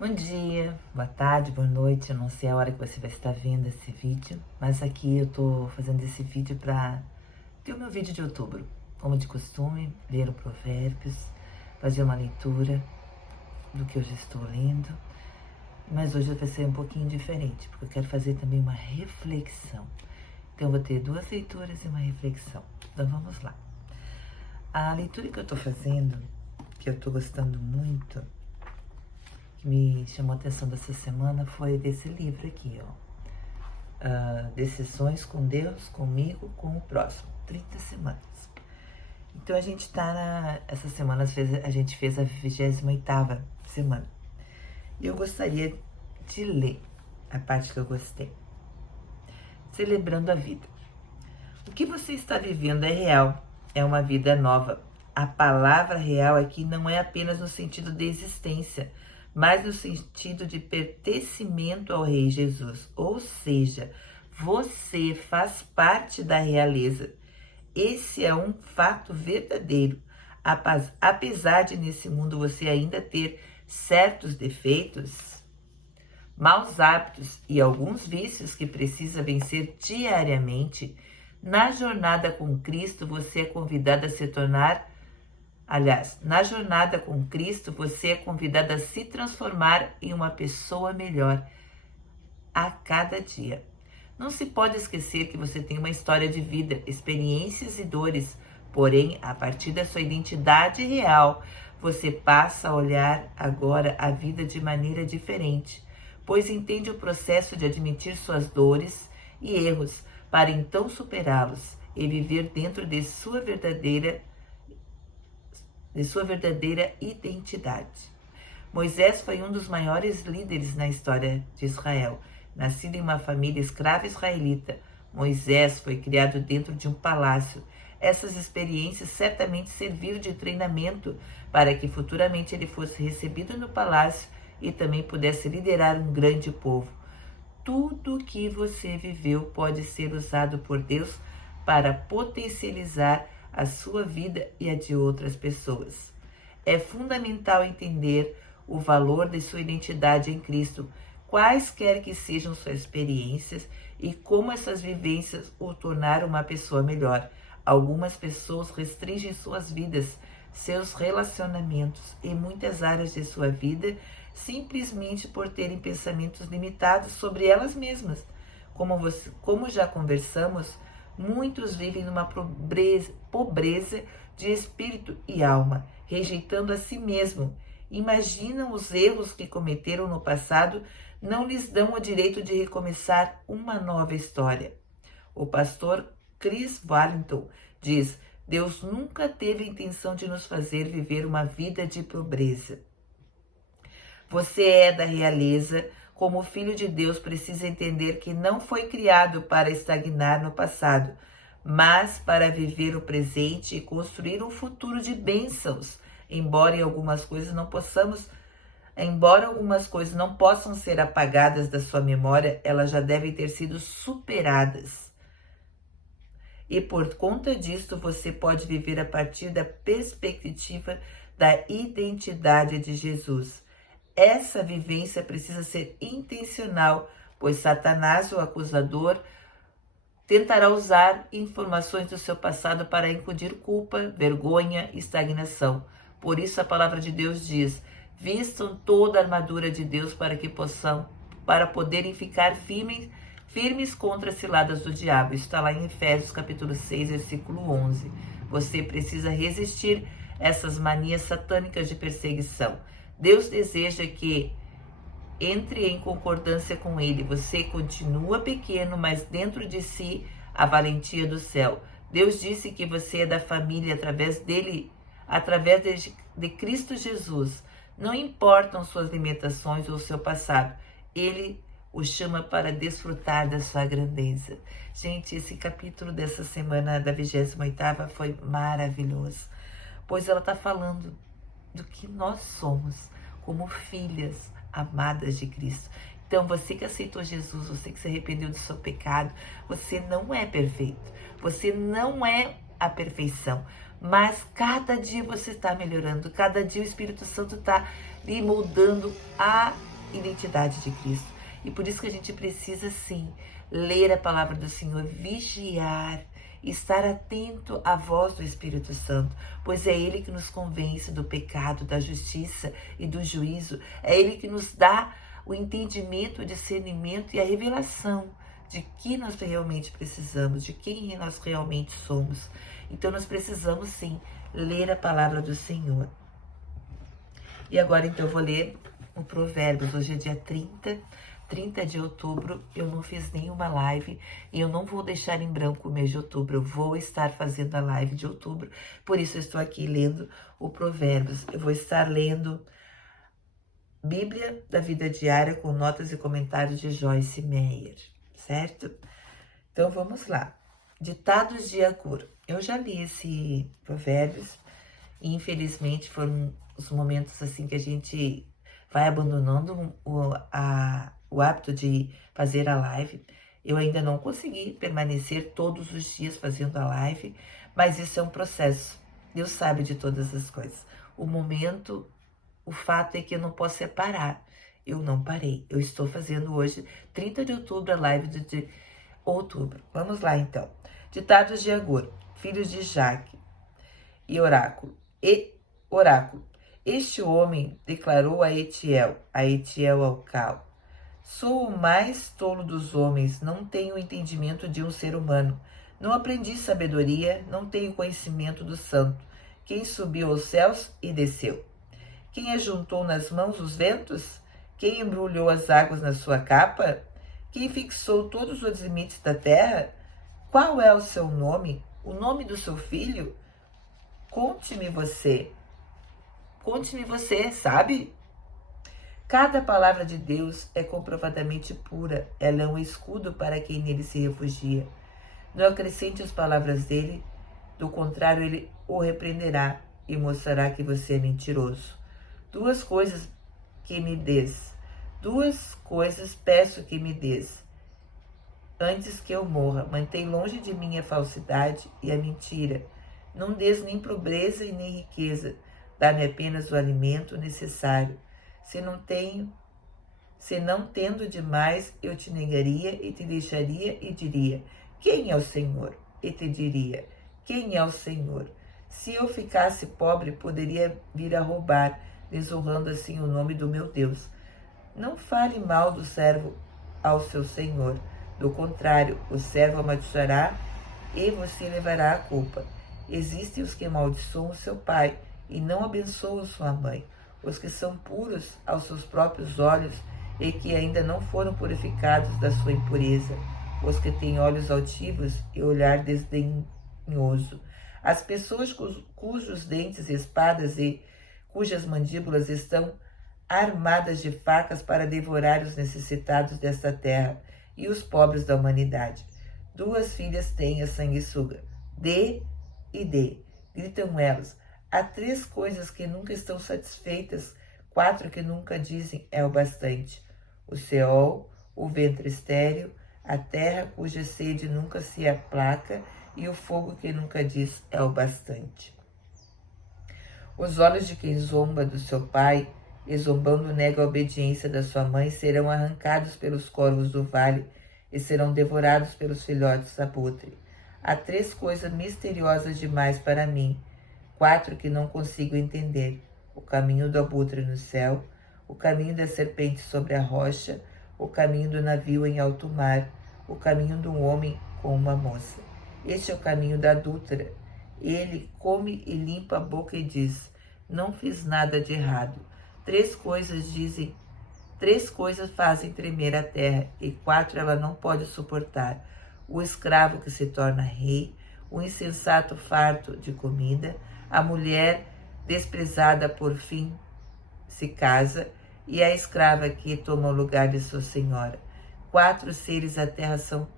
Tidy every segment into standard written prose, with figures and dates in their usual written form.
Bom dia, boa tarde, boa noite. Eu não sei a hora que você vai estar vendo esse vídeo, mas aqui eu tô fazendo esse vídeo para ter o meu vídeo de outubro. Como de costume, ler o Provérbios, fazer uma leitura do que eu já estou lendo. Mas hoje vai ser um pouquinho diferente, porque eu quero fazer também uma reflexão. Então eu vou ter duas leituras e uma reflexão. Então vamos lá. A leitura que eu tô fazendo, que eu tô gostando muito, que me chamou a atenção dessa semana foi desse livro aqui, ó. Decisões com Deus, comigo, com o próximo. 30 semanas. Então a gente tá essa semana a gente fez a 28ª semana. E eu gostaria de ler a parte que eu gostei. Celebrando a vida. O que você está vivendo é real, é uma vida nova. A palavra real aqui não é apenas no sentido de existência, mas no sentido de pertencimento ao Rei Jesus. Ou seja, você faz parte da realeza. Esse é um fato verdadeiro. Apesar de nesse mundo você ainda ter certos defeitos, maus hábitos e alguns vícios que precisa vencer diariamente, na jornada com Cristo você é convidado a se tornar, na jornada com Cristo você é convidado a se transformar em uma pessoa melhor a cada dia. Não se pode esquecer que você tem uma história de vida, experiências e dores, porém, a partir da sua identidade real, você passa a olhar agora a vida de maneira diferente, pois entende o processo de admitir suas dores e erros para então superá-los e viver dentro de sua verdadeira identidade. Moisés foi um dos maiores líderes na história de Israel. Nascido em uma família escrava israelita, Moisés foi criado dentro de um palácio. Essas experiências certamente serviram de treinamento para que futuramente ele fosse recebido no palácio e também pudesse liderar um grande povo. Tudo que você viveu pode ser usado por Deus para potencializar a sua vida e a de outras pessoas. É fundamental entender o valor de sua identidade em Cristo, quaisquer que sejam suas experiências e como essas vivências o tornaram uma pessoa melhor. Algumas pessoas restringem suas vidas, seus relacionamentos e muitas áreas de sua vida simplesmente por terem pensamentos limitados sobre elas mesmas. Como já conversamos, muitos vivem numa pobreza de espírito e alma, rejeitando a si mesmo. Imaginam os erros que cometeram no passado não lhes dão o direito de recomeçar uma nova história. O pastor Chris Wallington diz: Deus nunca teve a intenção de nos fazer viver uma vida de pobreza. Você é da realeza. Como filho de Deus, precisa entender que não foi criado para estagnar no passado, mas para viver o presente e construir um futuro de bênçãos. Embora algumas coisas não possam ser apagadas da sua memória, elas já devem ter sido superadas. E por conta disso, você pode viver a partir da perspectiva da identidade de Jesus. Essa vivência precisa ser intencional, pois Satanás, o acusador, tentará usar informações do seu passado para incutir culpa, vergonha e estagnação. Por isso a palavra de Deus diz: vistam toda a armadura de Deus para poderem ficar firmes contra as ciladas do diabo. Isso está lá em Efésios capítulo 6, versículo 11. Você precisa resistir essas manias satânicas de perseguição. Deus deseja que entre em concordância com Ele. Você continua pequeno, mas dentro de si a valentia do céu. Deus disse que você é da família através de Cristo Jesus. Não importam suas limitações ou seu passado. Ele o chama para desfrutar da sua grandeza. Gente, esse capítulo dessa semana da 28ª foi maravilhoso, pois ela está falando do que nós somos como filhas amadas de Cristo. Então, você que aceitou Jesus, você que se arrependeu do seu pecado, você não é perfeito, você não é a perfeição, mas cada dia você está melhorando, cada dia o Espírito Santo está lhe moldando a identidade de Cristo. E por isso que a gente precisa sim ler a palavra do Senhor, vigiar, estar atento à voz do Espírito Santo, pois é Ele que nos convence do pecado, da justiça e do juízo. É Ele que nos dá o entendimento, o discernimento e a revelação de que nós realmente precisamos, de quem nós realmente somos. Então nós precisamos sim ler a palavra do Senhor. E agora então eu vou ler o Provérbios. Hoje é dia 30 de outubro. Eu não fiz nenhuma live e eu não vou deixar em branco o mês de outubro. Eu vou estar fazendo a live de outubro. Por isso eu estou aqui lendo o Provérbios. Eu vou estar lendo Bíblia da Vida Diária com notas e comentários de Joyce Meyer, certo? Então vamos lá. Ditados de Agur. Eu já li esse Provérbios e infelizmente foram os momentos assim que a gente vai abandonando o hábito de fazer a live. Eu ainda não consegui permanecer todos os dias fazendo a live, mas isso é um processo. Deus sabe de todas as coisas. O fato é que eu não posso separar. Eu não parei. Eu estou fazendo hoje, 30 de outubro, a live de outubro. Vamos lá então. Ditados de Agur, filhos de Jaque e oráculo. Este homem declarou a Etiel ao Cal: sou o mais tolo dos homens, não tenho o entendimento de um ser humano. Não aprendi sabedoria, não tenho conhecimento do santo. Quem subiu aos céus e desceu? Quem ajuntou nas mãos os ventos? Quem embrulhou as águas na sua capa? Quem fixou todos os limites da terra? Qual é o seu nome? O nome do seu filho? Conte-me você, sabe? Cada palavra de Deus é comprovadamente pura, ela é um escudo para quem nele se refugia. Não acrescente as palavras dele, do contrário ele o repreenderá e mostrará que você é mentiroso. Duas coisas peço que me des, antes que eu morra. Mantém longe de mim a falsidade e a mentira. Não des nem pobreza e nem riqueza. Dá-me apenas o alimento necessário. Se não tendo demais, eu te negaria e te deixaria e diria: quem é o Senhor? E te diria: quem é o Senhor? Se eu ficasse pobre, poderia vir a roubar, desonrando assim o nome do meu Deus. Não fale mal do servo ao seu senhor. Do contrário, o servo amaldiçoará e você levará a culpa. Existem os que amaldiçoam seu pai e não abençoam sua mãe, os que são puros aos seus próprios olhos e que ainda não foram purificados da sua impureza, os que têm olhos altivos e olhar desdenhoso, as pessoas cujos dentes, espadas e cujas mandíbulas estão armadas de facas para devorar os necessitados desta terra e os pobres da humanidade. Duas filhas têm a sanguessuga. Dê e dê, gritam elas. Há 3 coisas que nunca estão satisfeitas, 4 que nunca dizem é o bastante. O Seol, o ventre estéril, a terra cuja sede nunca se aplaca e o fogo que nunca diz é o bastante. Os olhos de quem zomba do seu pai e zombando nega a obediência da sua mãe serão arrancados pelos corvos do vale e serão devorados pelos filhotes abutre. Há 3 coisas misteriosas demais para mim, 4 que não consigo entender: o caminho do abutre no céu, o caminho da serpente sobre a rocha, o caminho do navio em alto mar, o caminho de um homem com uma moça. Este é o caminho da adúltera. Ele come e limpa a boca e diz: não fiz nada de errado. 3 coisas fazem tremer a terra, e 4 ela não pode suportar: o escravo que se torna rei, o insensato farto de comida, a mulher desprezada por fim se casa, e a escrava que toma o lugar de sua senhora. 4 seres da terra são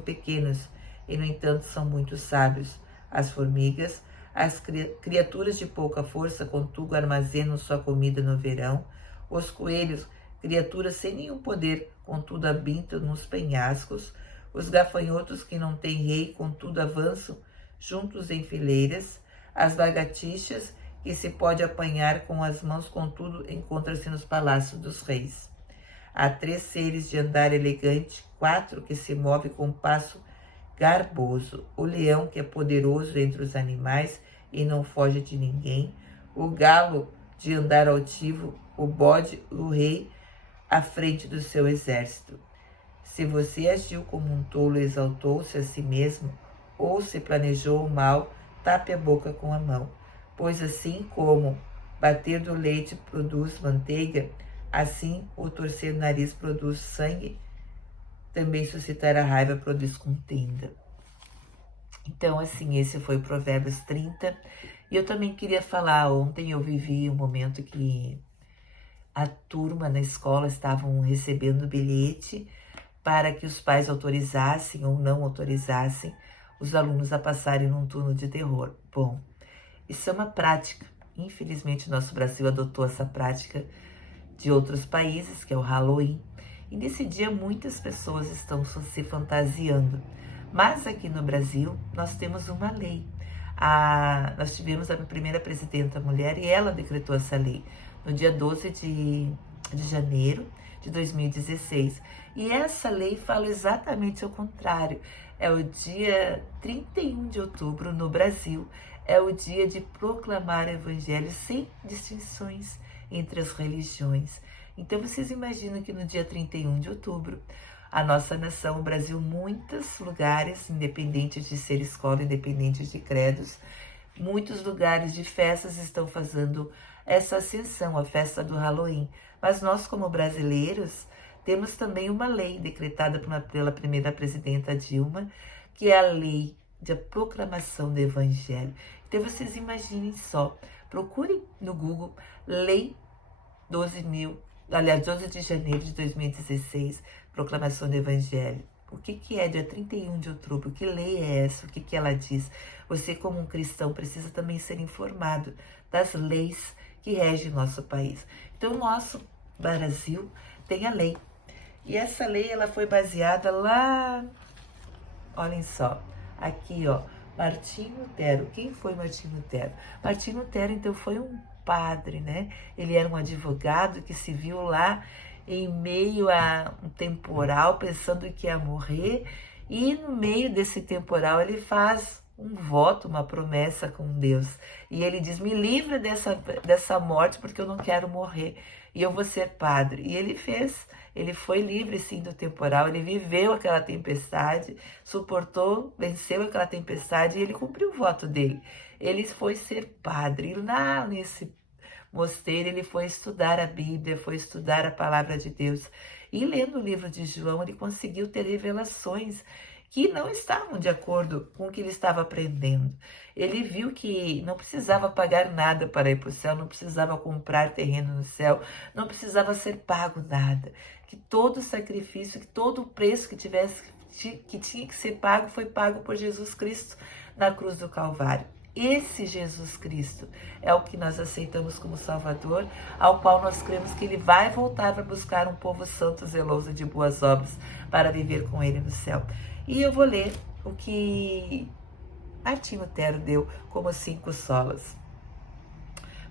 pequenos, e no entanto são muito sábios. As formigas, as criaturas de pouca força, contudo armazenam sua comida no verão. Os coelhos, criaturas sem nenhum poder, contudo habitam nos penhascos. Os gafanhotos que não têm rei, contudo avançam juntos em fileiras, as lagartixas que se pode apanhar com as mãos, contudo, encontra-se nos palácios dos reis. Há 3 seres de andar elegante, 4 que se movem com passo garboso. O leão, que é poderoso entre os animais e não foge de ninguém. O galo, de andar altivo. O bode, o rei, à frente do seu exército. Se você agiu como um tolo e exaltou-se a si mesmo, ou se planejou o mal, tape a boca com a mão. Pois assim como bater do leite produz manteiga, assim o torcer o nariz produz sangue, também suscitar a raiva produz contenda. Então, assim, esse foi o Provérbios 30. E eu também queria falar, ontem eu vivi um momento que a turma na escola estavam recebendo bilhete para que os pais autorizassem ou não autorizassem os alunos a passarem num turno de terror. Bom, isso é uma prática. Infelizmente, o nosso Brasil adotou essa prática de outros países, que é o Halloween. E nesse dia, muitas pessoas estão se fantasiando. Mas aqui no Brasil, nós temos uma lei. Nós tivemos a primeira presidenta mulher e ela decretou essa lei no dia 12 de janeiro de 2016. E essa lei fala exatamente o contrário. É o dia 31 de outubro no Brasil. É o dia de proclamar o evangelho sem distinções entre as religiões. Então vocês imaginam que no dia 31 de outubro, a nossa nação, o Brasil, muitos lugares, independentes de ser escola, independentes de credos, muitos lugares de festas estão fazendo essa ascensão, a festa do Halloween. Mas nós, como brasileiros, temos também uma lei decretada pela primeira presidenta Dilma, que é a lei de proclamação do evangelho. Então vocês imaginem só, procurem no Google, lei 12 de janeiro de 2016, proclamação do evangelho. O que é dia 31 de outubro? Que lei é essa? O que ela diz? Você, como um cristão, precisa também ser informado das leis que regem nosso país. Então, o nosso Brasil tem a lei. E essa lei, ela foi baseada lá, olhem só, aqui, ó, Martinho Lutero. Quem foi Martinho Lutero? Martinho Lutero, então, foi um padre, né? Ele era um advogado que se viu lá em meio a um temporal, pensando que ia morrer, e no meio desse temporal ele faz um voto, uma promessa com Deus, e ele diz: me livra dessa morte, porque eu não quero morrer, e eu vou ser padre. E ele foi livre sim do temporal, ele viveu aquela tempestade, suportou, venceu aquela tempestade, e ele cumpriu o voto dele. Ele foi ser padre, e lá nesse mosteiro ele foi estudar a Bíblia, foi estudar a palavra de Deus. E lendo o livro de João, ele conseguiu ter revelações que não estavam de acordo com o que ele estava aprendendo. Ele viu que não precisava pagar nada para ir para o céu, não precisava comprar terreno no céu, não precisava ser pago nada. Que todo sacrifício, que todo o preço que tinha que ser pago, foi pago por Jesus Cristo na cruz do Calvário. Esse Jesus Cristo é o que nós aceitamos como Salvador, ao qual nós cremos que Ele vai voltar para buscar um povo santo, zeloso de boas obras, para viver com Ele no céu. E eu vou ler o que Martinho Lutero deu como 5 solas.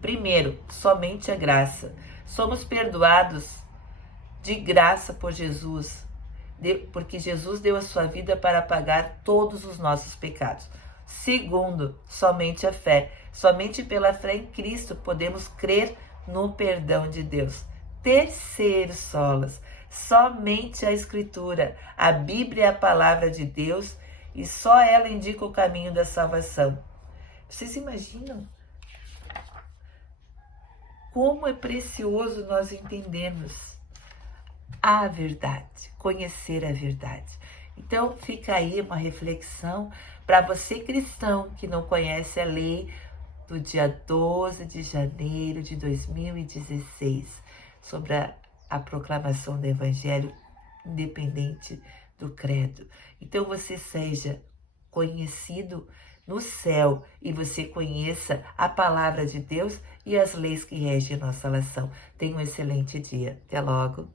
Primeiro, somente a graça. Somos perdoados de graça por Jesus, porque Jesus deu a sua vida para pagar todos os nossos pecados. Segundo, somente a fé. Somente pela fé em Cristo podemos crer no perdão de Deus. Terceiro, solas. Somente a Escritura. A Bíblia é a palavra de Deus e só ela indica o caminho da salvação. Vocês imaginam como é precioso nós entendermos a verdade, conhecer a verdade. Então, fica aí uma reflexão para você cristão que não conhece a lei do dia 12 de janeiro de 2016, sobre a proclamação do evangelho independente do credo. Então, você seja conhecido no céu e você conheça a palavra de Deus e as leis que regem a nossa nação. Tenha um excelente dia. Até logo.